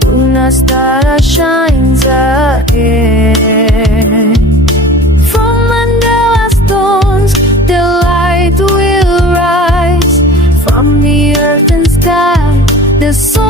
Bunastara shines again. From under our stones, the light will rise. From the earth and sky, the sun